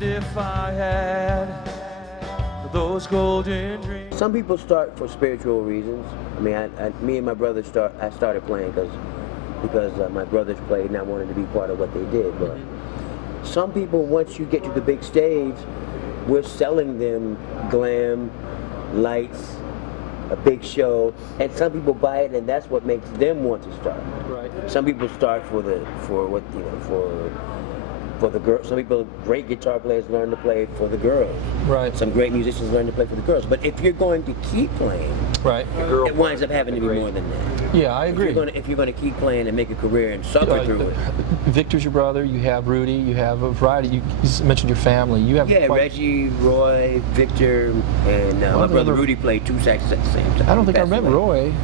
And if I had those golden dreams. Some people start for spiritual reasons. I mean, me and my brother I started playing because my brothers played and I wanted to be part of what they did. But some people, once you get to the big stage, we're selling them glam, lights, a big show, and some people buy it, and that's what makes them want to start. Right. Some people start for the girls. Some people, great guitar players, learn to play for the girls. Right. Some great musicians learn to play for the girls. But if you're going to keep playing, right, it winds up having to be more than that. Yeah, I agree. If you're going to keep playing and make a career and suffer through it. Victor's your brother. You have Rudy. You have a variety. You mentioned your family. You have Reggie, Roy, Victor, and my brother Rudy played two saxes at the same time. I don't think I remember Roy.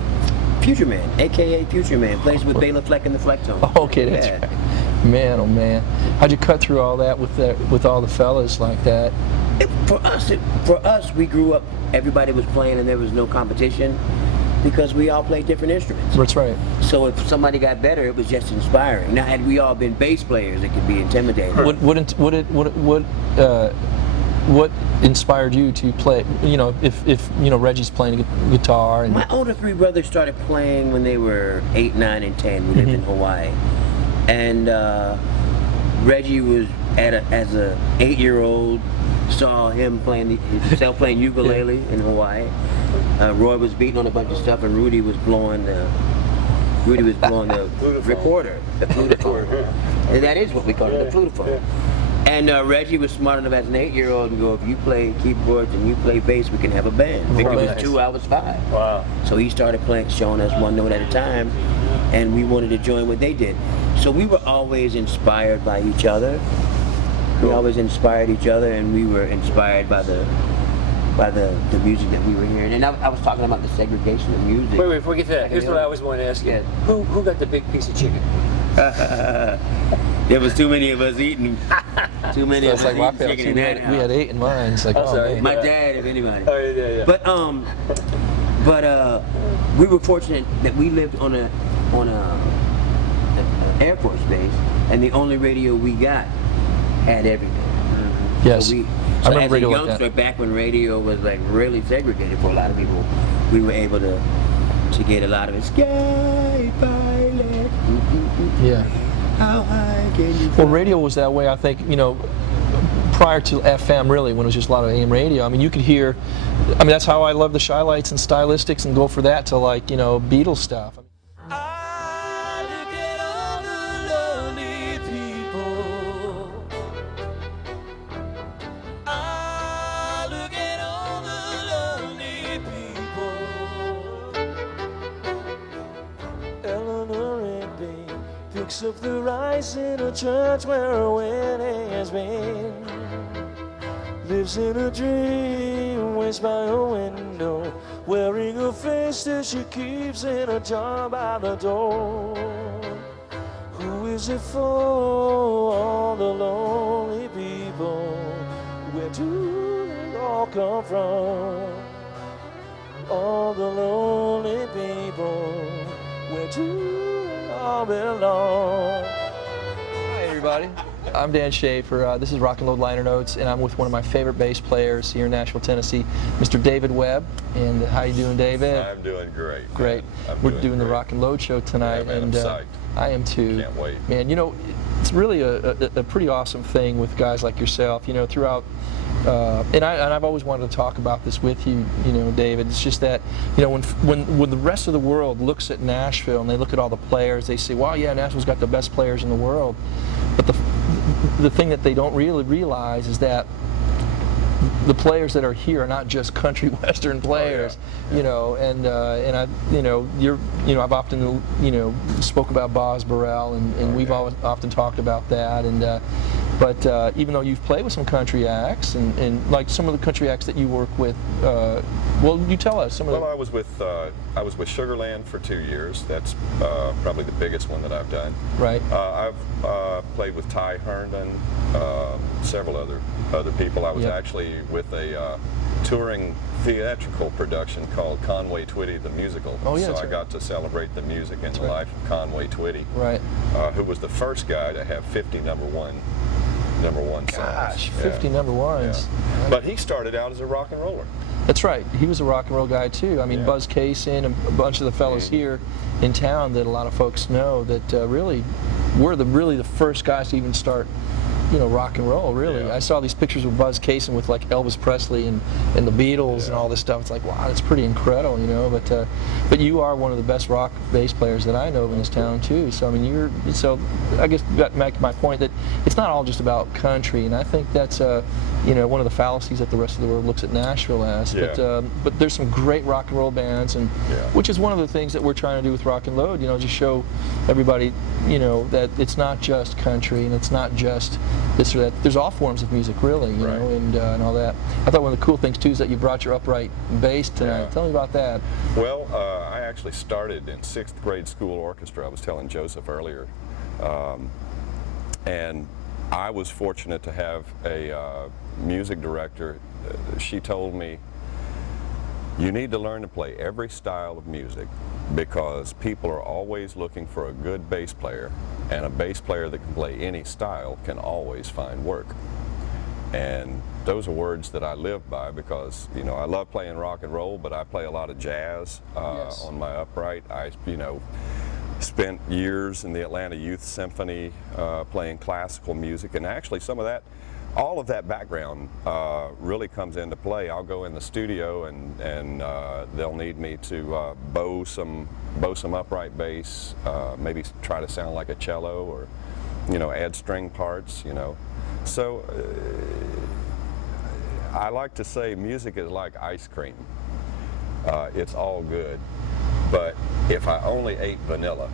Future Man, a.k.a. Future Man, plays with Bela Fleck and the Flecktones. Oh, okay, that's right. Man, oh man, how'd you cut through all that with all the fellas like that? For us, we grew up. Everybody was playing, and there was no competition because we all played different instruments. That's right. So if somebody got better, it was just inspiring. Now, had we all been bass players, it could be intimidating. What inspired you to play? You know, if Reggie's playing guitar. And my older three brothers started playing when they were 8, 9, and 10. We lived in Hawaii, and Reggie was as a 8-year-old. Saw him playing playing ukulele in Hawaii. Roy was beating on a bunch of stuff, and Rudy was blowing the recorder, the flutophone. And that is what we call it, the flutophone. And Reggie was smart enough as an 8-year-old to go, if you play keyboards and you play bass, we can have a band. Victor was 2, I was 5. Wow. So he started showing us one note at a time, and we wanted to join what they did. So we were always inspired by each other. We always inspired each other, and we were inspired by the music that we were hearing. And I was talking about the segregation of music. Wait, before we get to that, here's what I always want to ask you. Yeah. Who got the big piece of chicken? There was too many of us eating. Too many of us eating chicken in that house. We had 8 in mine. It's like, sorry. My dad, if anybody. Oh, yeah. But we were fortunate that we lived on a Air Force base, and the only radio we got had everything. Yes. So I remember as a radio youngster, like that. back when radio was like really segregated for a lot of people, we were able to get a lot of it. Sky pilot. Yeah. How high can you fly? Well, radio was that way, I think, prior to FM, really, when it was just a lot of AM radio. I mean, you could hear, that's how I love the Shy Lights and Stylistics and go for that to, like, Beatles stuff. I look at all the lonely people. I look at all the lonely people. Eleanor Rigby picks up the rice in a church where a wedding has been. Lives in a dream, waits by a window, wearing a face that she keeps in a jar by the door. Who is it for? All the lonely people. Where do they all come from? All the lonely people. Where do they all belong? Hi, everybody. I'm Dan Shafer. This is Rock and Load Liner Notes, and I'm with one of my favorite bass players here in Nashville, Tennessee, Mr. David Webb. And how you doing, David? I'm doing great. Great. We're doing the Rock and Load show tonight, man, and I'm psyched. I am too. Can't wait. Man, it's really a pretty awesome thing with guys like yourself. Throughout. And I've always wanted to talk about this with you, David. It's just that, when the rest of the world looks at Nashville and they look at all the players, they say, "Wow, yeah, Nashville's got the best players in the world." But the thing that they don't really realize is that the players that are here are not just country western players, and I've often spoke about Boz Burrell, and we've often talked about that, and but even though you've played with some country acts and like some of the country acts that you work with, well, you tell us some of. Well, I was with Sugarland for 2 years. That's probably the biggest one that I've done. Right. I've played with Ty Herndon, several other people. I was actually with a touring theatrical production called Conway Twitty the Musical. Oh, yeah, so I right. got to celebrate the music and the life of Conway Twitty, Right. who was the first guy to have 50 #1 #1 songs. Gosh, 50 number ones. Yeah. But he started out as a rock and roller. That's right. He was a rock and roll guy too. I mean, Yeah. Buzz Cason and a bunch of the fellows here in town that a lot of folks know that really were really the first guys to even start, you know, rock and roll. Really, Yeah. I saw these pictures of Buzz Cason with like Elvis Presley and the Beatles and all this stuff. It's like, wow, that's pretty incredible, you know. But you are one of the best rock bass players that I know of in this town too. So I mean, so I guess that makes my point that it's not all just about country, and I think that's you know, one of the fallacies that the rest of the world looks at Nashville as. Yeah. But there's some great rock and roll bands, and which is one of the things that we're trying to do with Rock and Load. You know, just show everybody, you know, that it's not just country and it's not just this or that. There's all forms of music, really, you know, and all that. I thought one of the cool things too is that you brought your upright bass tonight. Yeah. Tell me about that. Well, I actually started in 6th grade school orchestra. I was telling Joseph earlier, and I was fortunate to have a music director. She told me, you need to learn to play every style of music because people are always looking for a good bass player, and a bass player that can play any style can always find work. And those are words that I live by because, you know, I love playing rock and roll, but I play a lot of jazz on my upright. I, you know, spent years in the Atlanta Youth Symphony playing classical music, and actually some of that, all of that background really comes into play. I'll go in the studio and they'll need me to bow some upright bass, maybe try to sound like a cello, or, you know, add string parts, you know. So I like to say music is like ice cream. It's all good, but if I only ate vanilla,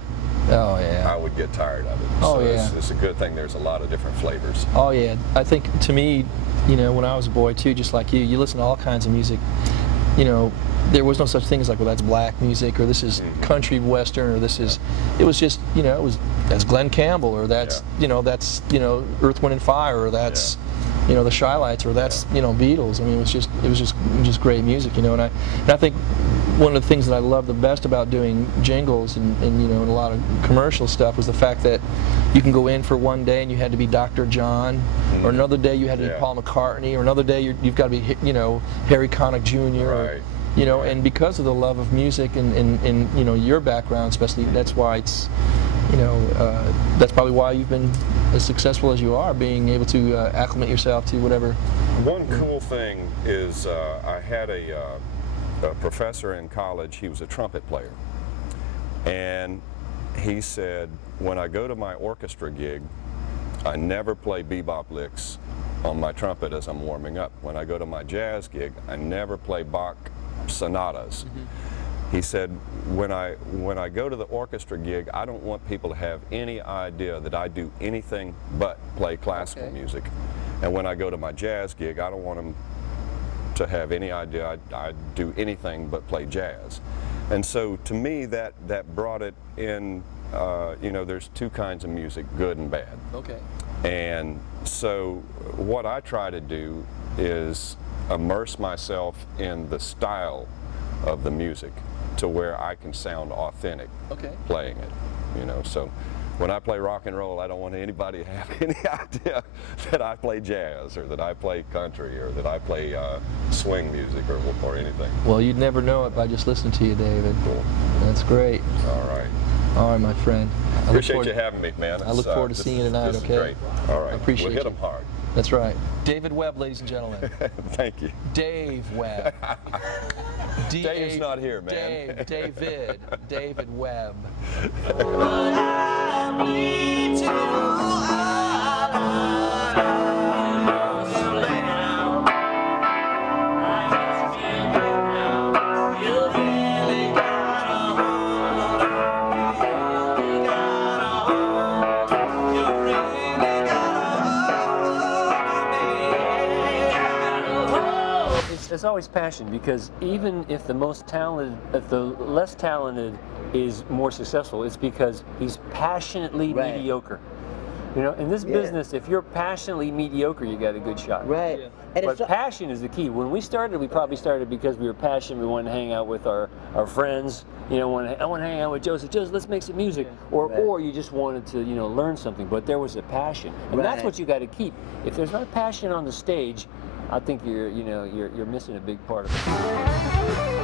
I would get tired of it. Oh, so yeah. it's a good thing there's a lot of different flavors. Oh yeah, I think to me, you know, when I was a boy too, just like you listen to all kinds of music. You know, there was no such thing as like, well, that's black music, or this is country western, or this is. It was just, you know, that's Glenn Campbell, or that's that's Earth, Wind and Fire, or that's you know, the Shylights, or that's you know, Beatles. I mean, it was just great music, you know. And I think one of the things that I love the best about doing jingles and you know, and a lot of commercial stuff was the fact that you can go in for one day and you had to be Dr. John, or another day you had to be Paul McCartney, or another day you've got to be, you know, Harry Connick Jr. Or, you know, and because of the love of music and you know, your background especially, that's why it's, you know, that's probably why you've been as successful as you are, being able to acclimate yourself to whatever. One cool thing is I had a professor in college. He was a trumpet player, and he said, when I go to my orchestra gig, I never play bebop licks on my trumpet as I'm warming up. When I go to my jazz gig, I never play Bach sonatas. He said, when I go to the orchestra gig, I don't want people to have any idea that I do anything but play classical music. And when I go to my jazz gig, I don't want them to have any idea I do anything but play jazz. And so to me, that brought it in, you know, there's two kinds of music, good and bad. Okay. And so what I try to do is immerse myself in the style of the music to where I can sound authentic playing it, you know. So when I play rock and roll, I don't want anybody to have any idea that I play jazz, or that I play country, or that I play swing music, or anything. Well, you'd never know it by just listening to you, David. Cool. That's great. All right. All right, my friend. Appreciate you having me, man. I look forward to seeing you tonight, this okay? is great. All right. I appreciate We'll hit you. them hard. That's right. David Webb, ladies and gentlemen. Thank you. Dave Webb. Dave's not here, man. David Webb. It's always passion, because even if the less talented is more successful, it's because he's passionately mediocre. You know, in this business, if you're passionately mediocre, you got a good shot. Right. And But it's passion is the key. When we started, we probably started because we were passionate. We wanted to hang out with our friends. You know, I want to hang out with Joseph. Joseph, let's make some music. Or you just wanted to, you know, learn something. But there was a passion, and that's what you got to keep. If there's not passion on the stage, I think you're missing a big part of it.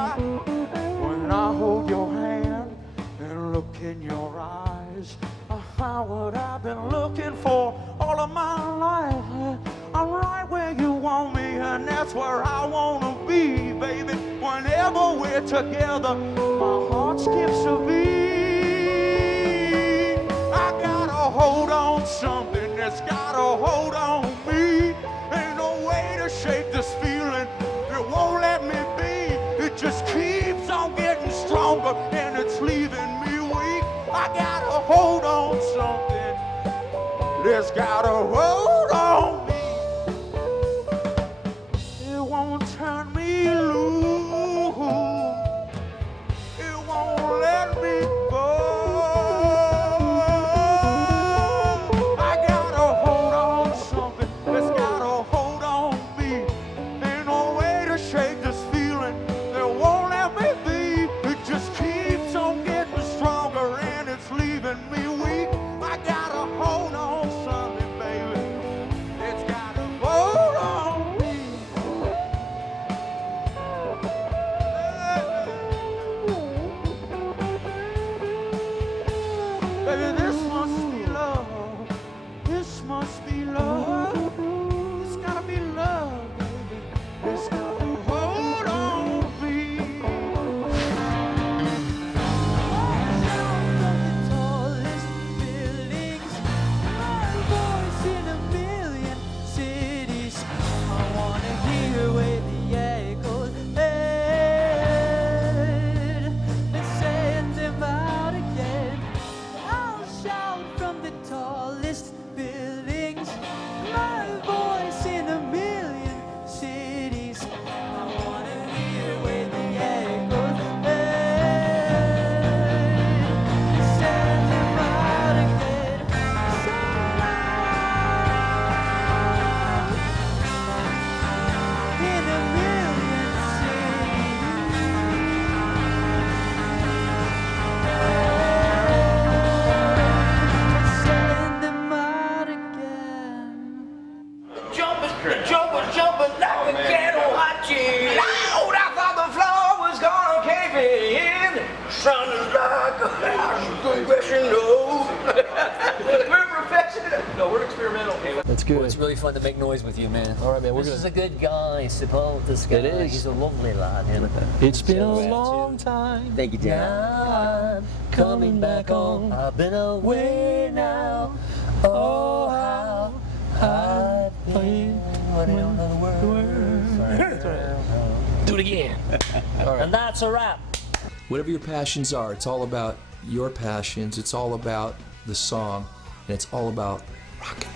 When I hold your hand and look in your eyes, I found what I've been looking for all of my life. I'm right where you want me, and that's where I want to be, baby. Whenever we're together, my heart skips a beat. I gotta hold on something that's gotta hold on me. Ain't no way to shake this feeling, it won't let me be. It just keeps on getting stronger, and it's leaving me weak. I gotta hold on something that's gotta hold on me. It won't turn me loose, it won't let me go. I gotta hold on something that's gotta hold on me. Ain't no way to shake this feeling, that won't let me be. It just keeps on getting stronger, and it's leaving me weak. I gotta hold on something, baby. It's gotta hold on me. Baby, this must be love. This must be love. It's gotta be love, baby. It's gotta hold on me. From the tallest buildings, my voice in a million cities. I wanna hear where the echoes head and send them out again. I'll shout from the tallest buildings, my voice in a million cities. I wanna hear where the echoes head. Send them out again. So loud in a million cities. Send them out again. Jumping like a kettle hot cheese. Loud, I thought the floor was gonna cave in. Sun is like a house of progression low. We're professional. No, we're experimental. That's Well, good. it's really fun to make noise with you, man. All right, man. We're This is gonna. a good guy, support this guy. It is. He's a lovely lad. You know? It's been a So, long time. Thank you, Dan. Now I'm coming back home. I've been away now. Oh, how I've been. I don't know the words. Do it again. All right. And that's a wrap. Whatever your passions are, it's all about your passions. It's all about the song, and it's all about rocking.